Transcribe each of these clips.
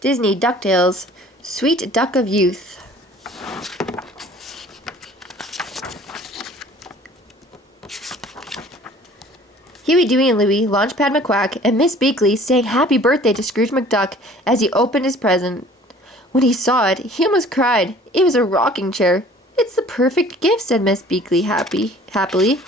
Disney DuckTales, Sweet Duck of Youth. Huey, Dewey, and Louie, Launchpad McQuack, and Miss Beakley sang happy birthday to Scrooge McDuck as he opened his present. When he saw it, he almost cried. It was a rocking chair. "It's the perfect gift," said Miss Beakley happily.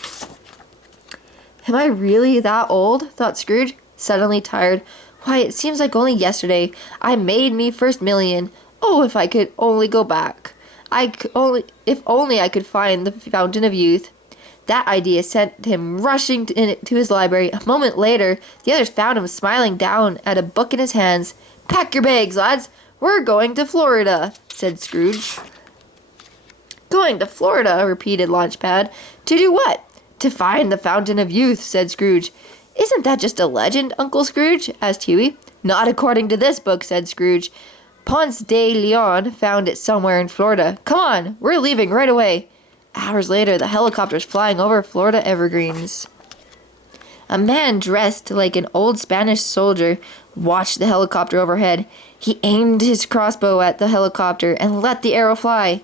"Am I really that old?" thought Scrooge, suddenly tired. "Why, it seems like only yesterday I made me first million. Oh, if I could only go back. If only I could find the Fountain of Youth." That idea sent him rushing to his library. A moment later, the others found him smiling down at a book in his hands. "Pack your bags, lads. We're going to Florida," said Scrooge. "Going to Florida," repeated Launchpad. "To do what?" "To find the Fountain of Youth," said Scrooge. "Isn't that just a legend, Uncle Scrooge?" asked Huey. "Not according to this book," said Scrooge. "Ponce de Leon found it somewhere in Florida. Come on, we're leaving right away." Hours later, the helicopter was flying over Florida evergreens. A man dressed like an old Spanish soldier watched the helicopter overhead. He aimed his crossbow at the helicopter and let the arrow fly.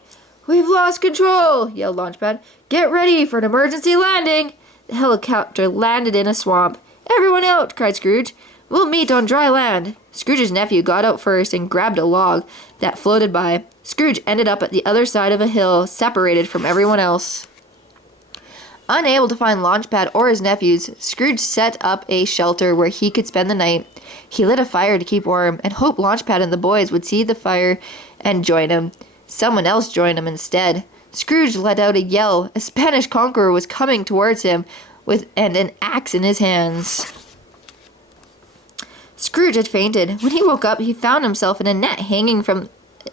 "We've lost control!" yelled Launchpad. "Get ready for an emergency landing!" The helicopter landed in a swamp. "Everyone out!" cried Scrooge. "We'll meet on dry land." Scrooge's nephew got out first and grabbed a log that floated by. Scrooge ended up at the other side of a hill, separated from everyone else. Unable to find Launchpad or his nephews, Scrooge set up a shelter where he could spend the night. He lit a fire to keep warm and hoped Launchpad and the boys would see the fire and join him. Someone else joined him instead. Scrooge let out a yell. A Spanish conqueror was coming towards him with an axe in his hands. Scrooge had fainted. When he woke up, he found himself in a net hanging from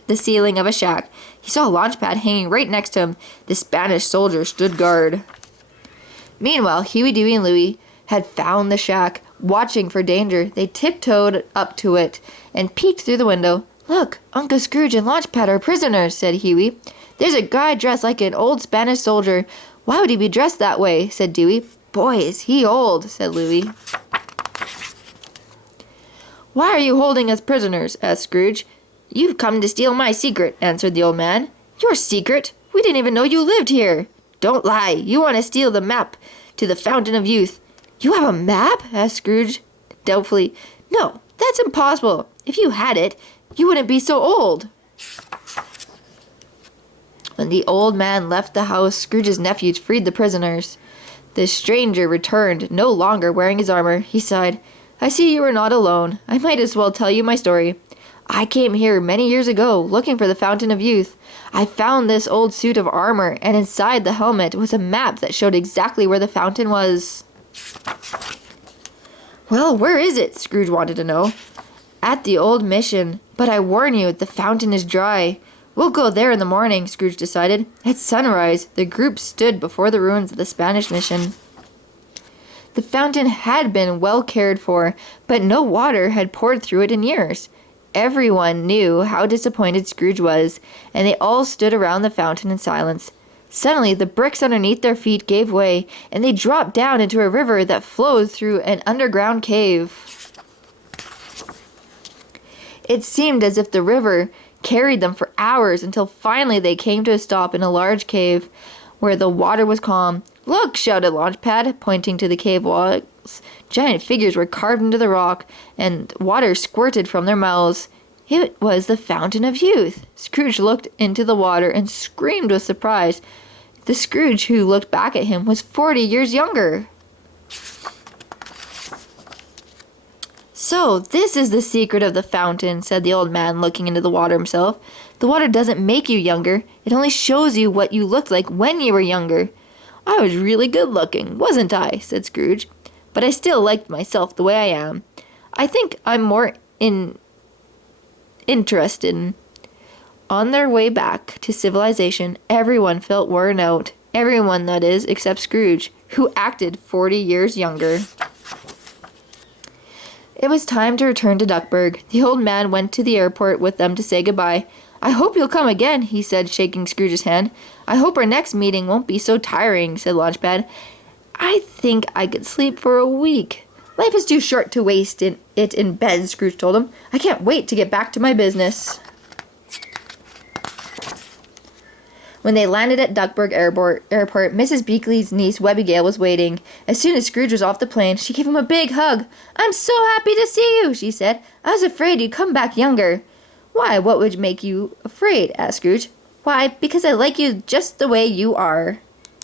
the ceiling of a shack. He saw Launchpad hanging right next to him. The Spanish soldier stood guard. Meanwhile, Huey, Dewey, and Louie had found the shack. Watching for danger, they tiptoed up to it and peeked through the window. "Look, Uncle Scrooge and Launchpad are prisoners," said Huey. "There's a guy dressed like an old Spanish soldier. Why would he be dressed that way?" said Dewey. "Boy, is he old," said Louie. "Why are you holding us prisoners?" asked Scrooge. "You've come to steal my secret," answered the old man. "Your secret? We didn't even know you lived here." "Don't lie. You want to steal the map to the Fountain of Youth." "You have a map?" asked Scrooge doubtfully. "No, that's impossible. If you had it, you wouldn't be so old." When the old man left the house, Scrooge's nephews freed the prisoners. The stranger returned, no longer wearing his armor. He sighed. "I see you are not alone. I might as well tell you my story. I came here many years ago, looking for the Fountain of Youth. I found this old suit of armor, and inside the helmet was a map that showed exactly where the fountain was." "Well, where is it?" Scrooge wanted to know. "At the old mission. But I warn you, the fountain is dry." "We'll go there in the morning," Scrooge decided. At sunrise, the group stood before the ruins of the Spanish mission. The fountain had been well cared for, but no water had poured through it in years. Everyone knew how disappointed Scrooge was, and they all stood around the fountain in silence. Suddenly, the bricks underneath their feet gave way, and they dropped down into a river that flowed through an underground cave. It seemed as if the river carried them for hours until finally they came to a stop in a large cave where the water was calm. "Look!" shouted Launchpad, pointing to the cave walls. Giant figures were carved into the rock, and water squirted from their mouths. It was the Fountain of Youth. Scrooge looked into the water and screamed with surprise. The Scrooge who looked back at him was 40 years younger. "So, this is the secret of the fountain," said the old man, looking into the water himself. "The water doesn't make you younger. It only shows you what you looked like when you were younger." "I was really good looking, wasn't I?" said Scrooge. "But I still liked myself the way I am. I think I'm more interested." On their way back to civilization, everyone felt worn out. Everyone, that is, except Scrooge, who acted 40 years younger. It was time to return to Duckburg. The old man went to the airport with them to say goodbye. "I hope you'll come again," he said, shaking Scrooge's hand. "I hope our next meeting won't be so tiring," said Launchpad. "I think I could sleep for a week." Life is too short to waste it in bed, Scrooge told him. I can't wait to get back to my business. When they landed at Duckburg Airport, Mrs. Beakley's niece, Webbygale, was waiting. As soon as Scrooge was off the plane, she gave him a big hug. "I'm so happy to see you," she said. "I was afraid you'd come back younger." "Why, what would make you afraid?" asked Scrooge. "Why, because I like you just the way you are."